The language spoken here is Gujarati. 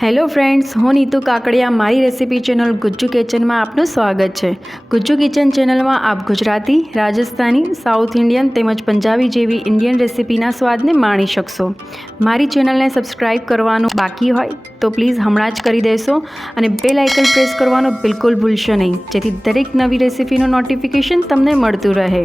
હેલો ફ્રેન્ડ્સ, હું નીતુ કાકડિયા મારી રેસિપી ચેનલ ગુજ્જુ કિચનમાં આપનું સ્વાગત છે। ગુજ્જુ કિચન ચેનલમાં આપ ગુજરાતી, રાજસ્થાની, સાઉથ ઇન્ડિયન તેમજ પંજાબી જેવી ઇન્ડિયન રેસિપીના સ્વાદને માણી શકશો। મારી ચેનલને સબસ્ક્રાઈબ કરવાનું બાકી હોય તો પ્લીઝ હમણાં જ કરી દેશો અને બેલ આઇકન પ્રેસ કરવાનું બિલકુલ ભૂલશો નહીં, જેથી દરેક નવી રેસિપીનું નોટિફિકેશન તમને મળતું રહે।